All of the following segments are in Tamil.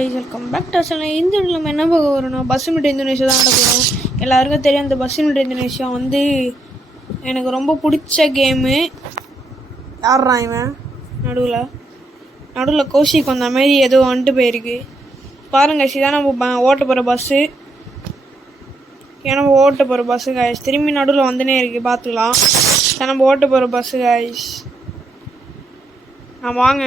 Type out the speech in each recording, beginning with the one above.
guys, welcome back to our channel. இந்த வீடியோல நம்ம என்ன பார்க்க போறோம்னா பஸ் மீட் இந்தோனேஷியா தான் ஆட போறோம். எல்லாருக்கும் தெரியும் அந்த பஸ் மீட் இந்தோனேஷியா வந்து எனக்கு ரொம்ப பிடிச்ச கேம். யாரா இவன் நடுவுல கௌஷிக் வந்த மாதிரி ஏதோ வந்துட்டு போயிருக்கு பாருங்க. இதான் நம்ம ஓட்ட போகிற பஸ்ஸு. நம்ம ஓட்ட போகிற பஸ்ஸு காய்ஸ் திரும்பி நடுவில் வந்துனே இருக்கு, பார்த்துக்கலாம். நம்ம ஓட்ட போகிற பஸ்ஸு காய்ஸ். வாங்க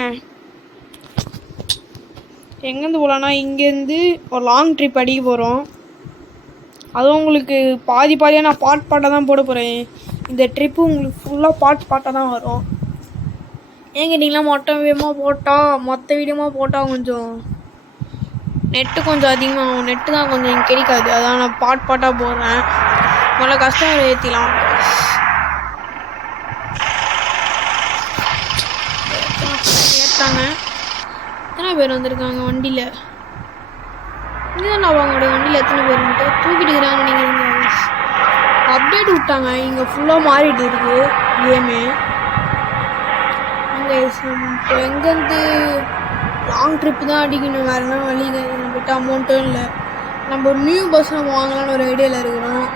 எங்கேருந்து போகலான்னா இங்கேருந்து ஒரு லாங் ட்ரிப் அடிக்க போகிறோம். அதுவும் உங்களுக்கு பாதியாக நான் பாட்டாக தான் போட போகிறேன். இந்த ட்ரிப்பு உங்களுக்கு ஃபுல்லாக பாட்டாக தான் வரும். ஏன் கேட்டிங்களா, மொத்த வீடியோமாக போட்டால் கொஞ்சம் நெட்டு கொஞ்சம் அதிகமாகும். நெட்டு தான் கொஞ்சம் கிடைக்காது, அதான் நான் பாட்டாக போடுறேன். முதல்ல கஸ்டமர் ஏற்றிலாம். ஏற்றாங்க. எத்தனை பேர் வந்திருக்காங்க வண்டியில்? இதுதான் அவங்களோட வண்டியில் எத்தனை பேர் வந்துட்டு தூக்கிட்டு இருக்கிறாங்க. நீங்கள் அப்டேட் விட்டாங்க, இங்கே ஃபுல்லாக மாறிட்டு இருக்கு கேமு. அங்கே இப்போ எங்கேருந்து லாங் ட்ரிப்பு தான் அடிக்கணும், வேறு என்ன வழி நம்மகிட்ட அமௌண்ட்டும் இல்லை. நம்ம ஒரு நியூ பஸ் நம்ம வாங்கலான்னு ஒரு ஐடியாவில் இருக்கிறோம்.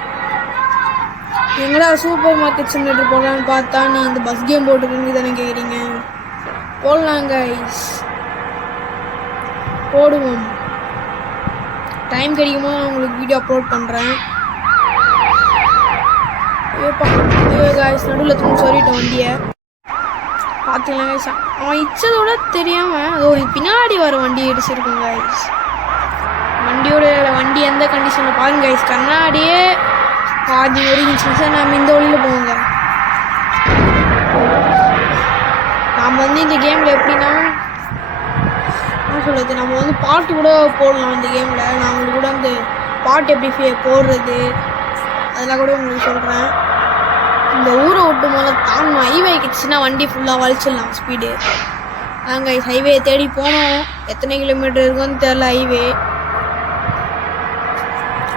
எங்கடா சூப்பர் மார்க்கெட் சென்டர் போகலான்னு பார்த்தா நீ இந்த பஸ் கேம் போட்டுக்கோங்க தானே கேட்குறீங்க. போடலாங்க ஐஸ், போடுவோம். டைம் கிடைக்குமோ நான் உங்களுக்கு வீடியோ அப்லோட் பண்ணுறேன். நடுவில் தூங்க சொல்லிட்டேன் வண்டியை. பார்த்துக்கலாம் கைஸ். அவன் இச்சதோட தெரியாமல் அது ஒரு பின்னாடி வர வண்டி இடிச்சிருக்குங்க கைஸ். வண்டி எந்த கண்டிஷனில் பாருங்க கைஸ். கண்ணாடியே பாதி ஒடிங்கிச்சு சார். நம்ம இந்த வழியில் போவோங்க. நாம் வந்து இந்த கேமில் எப்படின்னா சொல்லுறது, நம்ம வந்து பாட்டு கூட போடலாம் இந்த கேமில். நான் உங்களுக்கு கூட அந்த பாட்டு எப்படி போடுறது அதெல்லாம் கூட உங்களுக்கு சொல்கிறேன். இந்த ஊரை விட்டு முதல்ல தாண்டணும். ஹைவே கிடச்சுன்னா வண்டி ஃபுல்லாக வலிச்சிடலாம் ஸ்பீடு. நாங்கள் ஹைவே தேடி போனோம். எத்தனை கிலோமீட்டர் இருக்குன்னு தெரில. ஹைவே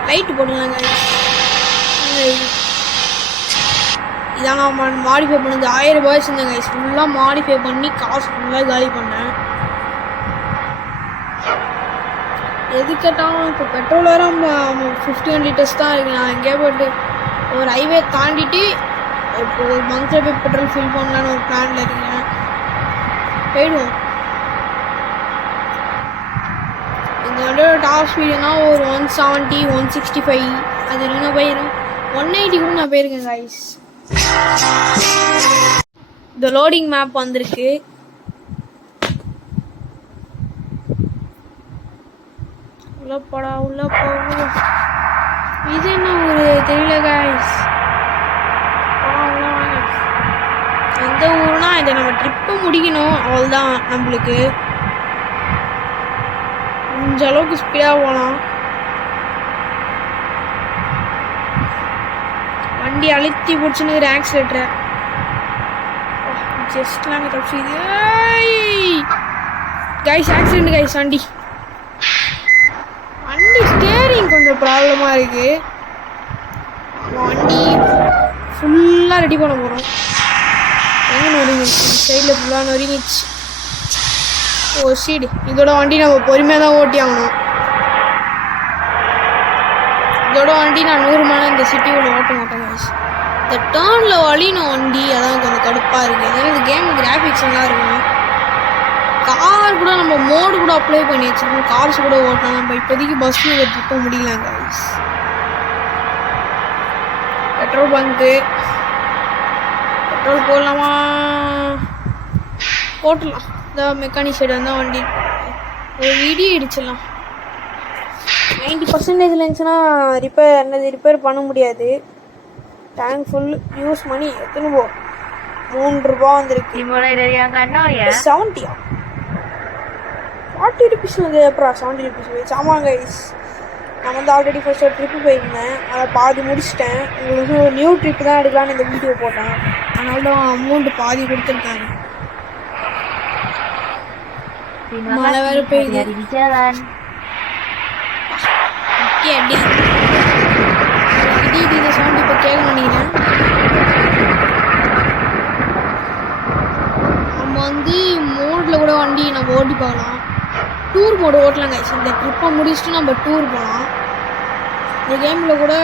லைட்டு போடலாங்க. இதான் நான் மாடிஃபை பண்ணது. 1000 ரூபாய் வச்சுருந்தேன் கைஸ். ஃபுல்லாக மாடிஃபை பண்ணி காசு ஃபுல்லாக காலி பண்ணேன். எது கேட்டாலும் இப்போ பெட்ரோல் வேறு 51 லிட்டர்ஸ் தான் இருக்கு. நான் எங்கேயா போய்ட்டு ஒரு ஹைவே தாண்டிட்டு இப்போ ஒரு மந்த்லில் போய் பெட்ரோல் ஃபில் பண்ணலான்னு ஒரு பிளானில் இருக்கேன். போயிடுவோம். இதோட டாப் ஸ்பீடுனா ஒரு 170 165 அது இல்லைன்னா போயிடும். 180 கூட நான் போயிருக்கேன் கைஸ். இந்த லோடிங் மேப் வந்திருக்கு. உள்ள போடா இது என்ன ஒரு தெரியல கைஸ். எந்த ஊர்னா இதை நம்ம ட்ரிப்பு முடிக்கணும், அவ்வளோதான். நம்மளுக்கு கொஞ்ச அளவுக்கு ஸ்பீடாக போகலாம். வண்டி அழுத்தி பிடிச்சுன்னு ஆக்சிலேட்டரை ஜஸ்ட்லாம் தப்பிச்சு கைஸ். Accident guys. வண்டி ஸ்டேரிங் கொஞ்சம் ப்ராப்ளமாக இருக்குது. வண்டி ஃபுல்லாக ரெடி பண்ண போகிறோம். எங்கே நொறுங்கிச்சு சைடில் ஃபுல்லாக நொறுங்கிச்சு. ஓ சீடு. இதோட வண்டி நம்ம பொறுமையாக தான் ஓட்டி ஆகணும். இதோட வண்டி நான் 100 மைல் இந்த சிட்டிக்குள்ளே ஓட்ட மாட்டேன் கைஸ். இந்த டேர்னில் வழிணும் வண்டி, அதான் கொஞ்சம் கடுப்பாக இருக்குது. ஏன்னா இந்த கேம் கிராஃபிக்ஸ் நல்லா இருக்கும். கார் கூட நம்ம மோடு கூட அப்ளை பண்ணி வச்சுருக்கோம். கார்ஸ் கூட ஓட்டலாம். நம்ம இப்போதைக்கு பஸ்ஸில் எடுத்துக்க முடியல கைஸ். பெட்ரோல் பங்க்கு பெட்ரோல் போடலாமா? போட்டலாம். இந்த மெக்கானிக் சைடு வந்தால் வண்டி ஒரு இடி இடிச்சிடலாம். 90% இருந்துச்சுன்னா ரிப்பேர் பண்ண முடியாது. டேங்க் ஃபுல் யூஸ் மணி எத்தனை போ 3 ரூபா வந்திருக்கு. 70 40 ருபீஸ் வந்து அப்புறம் 70 ருபீஸ் போயிடுச்சு. ஆமாங்க கைஸ், நான் வந்து ஆல்ரெடி ஃபர்ஸ்ட் ஒரு ட்ரிப்பு போயிருந்தேன். அதை பாதி முடிச்சிட்டேன். உங்களுக்கு ஒரு நியூ ட்ரிப்பு தான் எடுக்கலான்னு இந்த வீடியோ போட்டேன். அதனால தான் அமௌண்ட் பாதி கொடுத்துருக்காங்க. மழை வேறு போயிடுது. அடி இந்த சவுண்ட் இப்போ கேட்க மாட்டேங்கிறேன். நம்ம வந்து மோடில் கூட வண்டி நம்ம ஓட்டி பார்க்கலாம். டூர் மோடு ஓட்டலாம் கைஸ். இந்த ட்ரிப்பை முடிச்சுட்டு நம்ம டூர் போகலாம். இந்த கேமில் கூட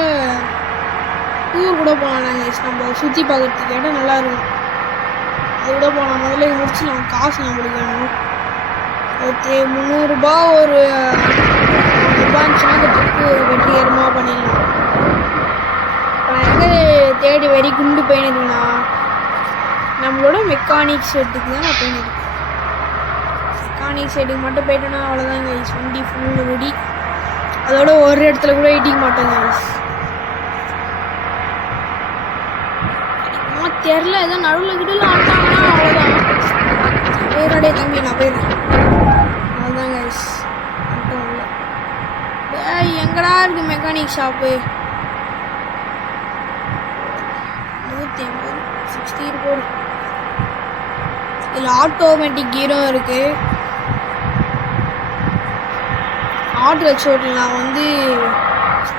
டூர் கூட போகலாம் கைஸ். நம்ம சுற்றி பார்க்குறதுக்கு இடம் நல்லா இருக்கும். அது கூட போகலாம். முதல்ல இது முடிச்சுலாம். காசு நம்மளுக்கு வேணும். 300 ஒரு இருந்துச்சுன்னா அந்த ட்ரிப்பு வெற்றிகரமாக பண்ணிடலாம். நான் எங்கே தேடி வெறி குண்டு போயினுதுன்னா நம்மளோட மெக்கானிக் ஷெட்டுக்கு தான் நான் போயினுருக்கேன். மெக்கானிக் ஷெட்டுக்கு மட்டும் போயிட்டோன்னா அவ்வளோதான் கைஸ். வண்டி ஃபுல்லு வெடி. அதோட ஒரு இடத்துல கூட இடிக்க மாட்டேன் கைஸ். தெரில ஏதோ நடுவில் கிட்ட ஆட்டாங்கன்னா அவ்வளோதான். பேரடே தம்பி நான் போயிடுறேன். அவ்வளோதான் கைஸ். மட்டும் இல்லை எங்கடா இருக்கு மெக்கானிக் ஷாப்பு? 180 60 போடு. இதில் ஆட்டோமேட்டிக் கீரும் இருக்கு. ஆட்டோ வச்சு ஓட்டலாம். வந்து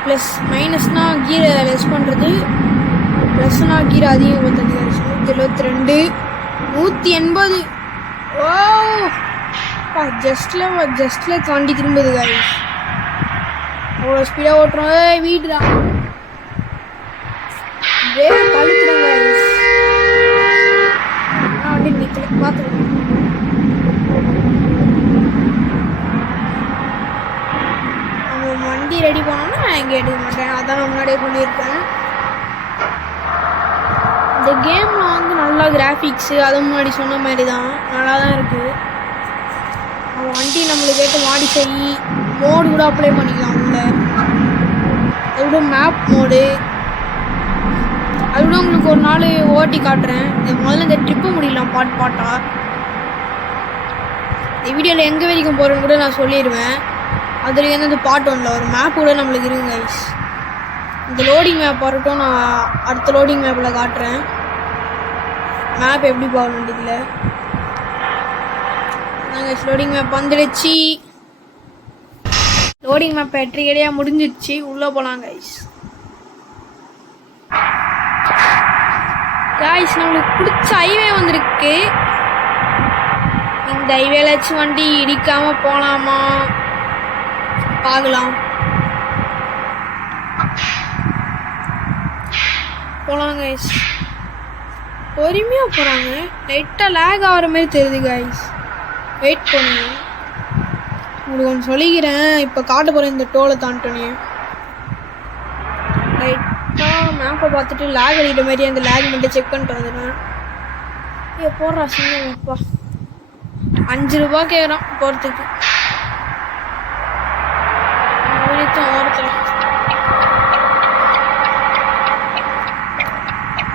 ப்ளஸ் மைனஸ்னால் கீரை லெஸ் பண்ணுறது, ப்ளஸ்னால் கீரை அதிகம் 172 180. ஓ ஜஸ்ட்ல தாண்டி திரும்புது கைஸ். அவ்வளோ ஸ்பீடாக ஓட்டுறோம். வீடு தான் கழுத்துறோம் கைஸ். வண்டி நிற்கல பார்த்துருக்கோம். நம்ம வண்டி ரெடி பண்ணோன்னா நான் எங்கே எடுக்க மாட்டேன். அதான் நான் முன்னாடியே சொல்லியிருப்பேன். இந்த கேமில் வந்து நல்லா கிராஃபிக்ஸு அது முன்னாடி சொன்ன மாதிரி தான் நல்லா தான் இருக்குது. வண்டி நம்மளுக்கு ஏற்ற மாடிஃபை மோடு கூட அப்ளை பண்ணிக்கலாம் உள்ள. அதோட மேப் மோடு அதோட உங்களுக்கு ஒரு நாள் ஓட்டி காட்டுறேன். முதல்ல இந்த ட்ரிப்பு முடியலாம் பாட்டாக. இந்த வீடியோவில் எங்கே வரைக்கும் போகிறேன்னு கூட நான் சொல்லிடுவேன். அதில் வந்து பார்ட் 1ல் ஒரு மேப் கூட நம்மளுக்கு இருக்குங்க கைஸ். இந்த லோடிங் மேப் வரட்டும், நான் அடுத்த லோடிங் மேப்பில் காட்டுறேன். மேப் எப்படி போகணும் இதில். நாங்கள் லோடிங் மேப் வந்துடுச்சு. லோடிங் மேப் வெற்றிகரையாக முடிஞ்சிடுச்சு. உள்ளே போகலாம் கைஸ். நம்மளுக்கு பிடிச்ச ஹைவே வந்திருக்கு. இந்த ஹைவேல வச்சு வண்டி இடிக்காம போகலாமா பார்க்கலாம். போகலாம் கைஸ். பொறுமையாக போகிறாங்க. லைட்டாக லேக் ஆகிற மாதிரி தெரியுது கைஸ். வெயிட் பண்ணுங்க. உங்களுக்கு ஒன்று சொல்லிக்கிறேன். இப்போ காட்ட போகிறேன் இந்த டோலை தாண்டோன்னே. லைட்டாக மேப்பை பார்த்துட்டு லேக் அடிக்கிற மாதிரி அந்த லேக் மட்டும் செக் பண்ணிட்டு வந்துடுவேன். ஏ போடுறா சின்ன அப்பா 5 ரூபா கேட்குறான் போகிறதுக்கு. ஓரத்தில்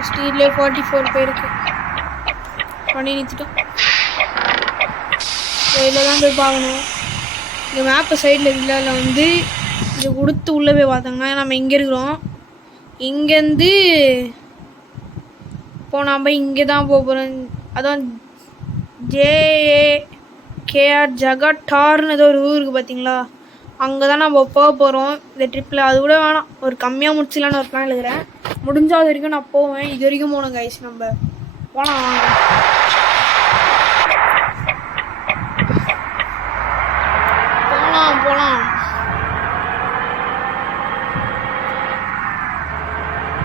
ஸ்டீட்லேயே 44 பேருக்கு பண்ணி நிறுத்திட்டோம். இதில் தான் போய் பார்க்கணும். இந்த மேப்பு சைடில் இதில் வந்து இதை கொடுத்து உள்ளே போய் பார்த்தாங்கன்னா நம்ம இங்கே இருக்கிறோம். இங்கேருந்து இப்போ நம்ம இங்கே தான் போக போகிறோம். அதான் ஜேஏகேஆர் ஜகட்டார்னு ஏதோ ஒரு ஊருக்கு பார்த்தீங்களா, அங்கே தான் நம்ம போக போகிறோம் இந்த ட்ரிப்பில். அது கூட வேணாம், ஒரு கம்மியாக முடிச்சிடலான்னு ஒரு பிளான் இருக்கிறேன். முடிஞ்சால் அது வரைக்கும் நான் போவேன். இது வரைக்கும் போகணும் கைஸ். நம்ம போகலாம் வாங்க. போகலாம்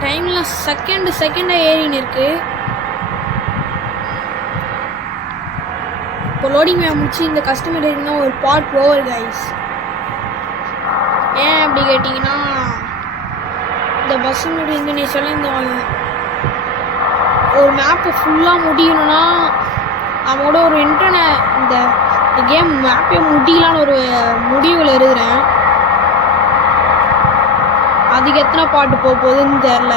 டைம்லாம் செகண்டாக ஏறின்னு இருக்கு. இப்போ லோடிங் முடிச்சு இந்த கஸ்டமர் இருந்தால் ஒரு பார்ட் ஓவர் கைஸ். ஏன் அப்படி கேட்டிங்கன்னா, இந்த பஸ்ஸினுடைய இந்தோனேஷியாவில் இந்த ஒரு மேப்பு ஃபுல்லாக முடியணும்னா நம்மளோட ஒரு இந்த கேம் மேப்பே முடியலான்னு ஒரு முடிவில் இருக்கிறேன். அதுக்கு எத்தனை பாட்டு போக போகுதுன்னு தெரில.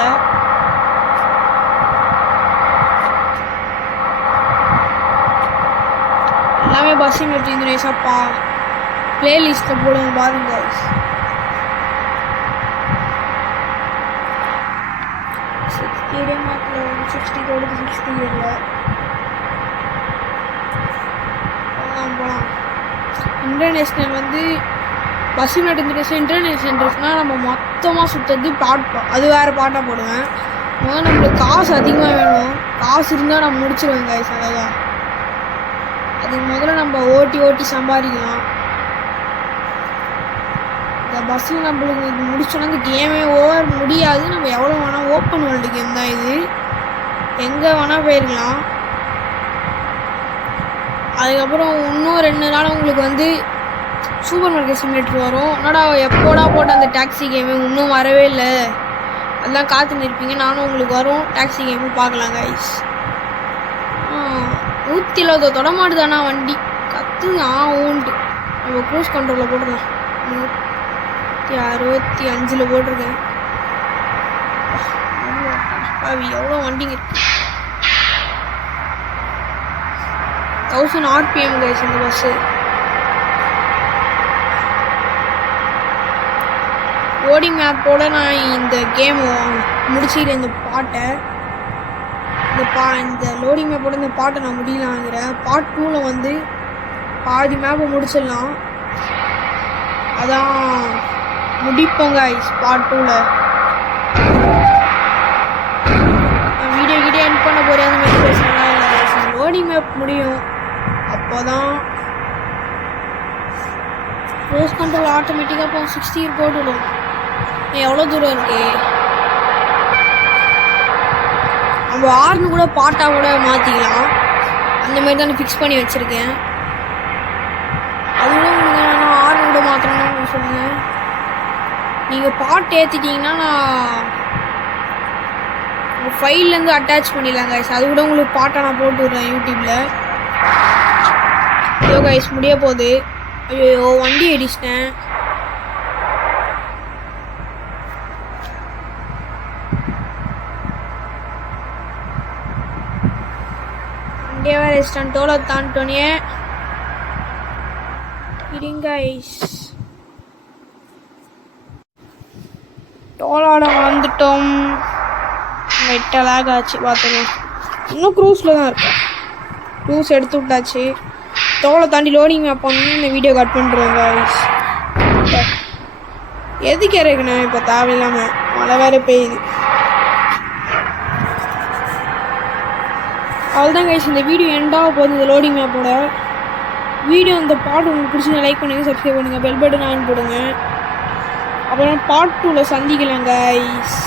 எல்லாமே பஸ்ஸிங் எடுத்து இந்தோனேஷியா பிளேலிஸ்ட்டில் போடுங்க பாருங்க. 60 மார்க்கில் 160 கொடுத்து 60 இல்லை. போகலாம். இன்டர்நேஷ்னல் வந்து பஸ்ஸிங் நாட்டு இன்டர்நேஷ்னல் இருக்குன்னா நம்ம மொத்தமாக சுற்றுறது அது வேறு பாட்டாக போடுவேன். முதல்ல நம்மளுக்கு காசு அதிகமாக வேணும். காசு இருந்தால் நம்ம முடிச்சிடுவேன் கைஸ். அழகா அதுக்கு முதல்ல நம்ம ஓட்டி சம்பாதிக்கலாம். பஸ்ஸில் நம்மளுக்கு இது முடிச்சோன்னா இந்த கேமே ஓவர் முடியாது. நம்ம எவ்வளோ வேணால் ஓப்பன் வேர்ல்டு கேம் தான் இது, எங்கே வேணால் போயிருக்கலாம். அதுக்கப்புறம் இன்னும் 2 நாள் உங்களுக்கு வந்து சூப்பர் மார்க்கெட் சிமுலேட்டர் வரும். என்னடா எப்போடா போட்ட அந்த டாக்ஸி கேமு இன்னும் வரவே இல்லை, அதெல்லாம் காத்து நிற்பீங்க. நானும் உங்களுக்கு வரும் டாக்ஸி கேமு பார்க்கலாம் கைஸ். 170 தொடமாடுதானா வண்டி கத்துது ஊண்டு. நம்ம க்ரூஸ் கண்ட்ரோலில் போட்டுடலாம். 165 போட்டிருக்கேன். எவ்வளோ வண்டிங்க இருக்கு. 1000 RPM கைஸ் இந்த பஸ்ஸு. லோடிங் மேப்போட நான் இந்த கேம் முடிச்சுக்கிறேன். இந்த பாட்டை இந்த லோடிங் மேப்போட இந்த பாட்டை நான் முடியலாங்கிறேன். பார்ட் 2ல் வந்து பாதி மேப்பை முடிச்சிடலாம். அதான் முடிப்போங்க ஐஸ் பார்ட் 2ல். நான் வீடியோ எண்ட் பண்ண போகிறேன் அந்த மாதிரி பேசுகிறேன் இல்லை. லோடிங் மேப் முடியும் அப்போ தான் க்ரூஸ் கண்ட்ரோல் ஆட்டோமேட்டிக்காக இப்போ 60 போட்டுவிடும். எவ்வளோ தூரம் இருக்கு, நம்ம ஆர்னு கூட பாட்டாக கூட மாற்றிக்கலாம். அந்த மாதிரி தான் ஃபிக்ஸ் பண்ணி வச்சுருக்கேன். அது கூட உங்களுக்கு நான் ஆர்னு கூட மாற்றணும்னு சொல்லுங்கள். நீங்கள் பாட்டு ஏற்றிட்டீங்கன்னா நான் உங்கள் ஃபைல்லேருந்து அட்டாச் பண்ணிடலாம் கைஸ். அது கூட உங்களுக்கு பாட்டை நான் போட்டு விட்றேன் யூடியூப்பில். ஐயோ கைஸ் முடிய போகுது. ஐயோ வண்டி அடிச்சிட்டேன். வண்டியை வேறு அடிச்சிட்டேன். டோலை தாண்டோனே இருங்க ஐஸ். டோலாட வந்துட்டோம். வெட்டலாக ஆச்சு பார்த்துக்கலாம். இன்னும் க்ரூஸில் தான் இருக்கேன். க்ரூஸ் எடுத்து விட்டாச்சு. டோலை தாண்டி லோடிங் மேப் பண்ணி இந்த வீடியோ கட் பண்ணுறோங்க ஐஸ். எதுக்கு இறக்குண்ணே இப்போ தேவையில்லாமல், மழை வேறு பெய்யுது. அவ்வளோதான் கைஸ், இந்த வீடியோ எண்டாக போகுது. இந்த லோடிங் மேப்போட வீடியோ இந்த பாட்டு உங்களுக்கு பிடிச்சி லைக் பண்ணுங்கள், சப்ஸ்கிரைப் பண்ணுங்கள், பெல் பட்டன் ஆன் போடுங்க. அப்புறம் பார்ட் 2ல் சந்திக்கலாம் கைஸ்.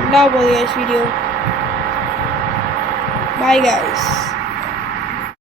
எண்டாக போகுது கைஸ் வீடியோ. Bye guys.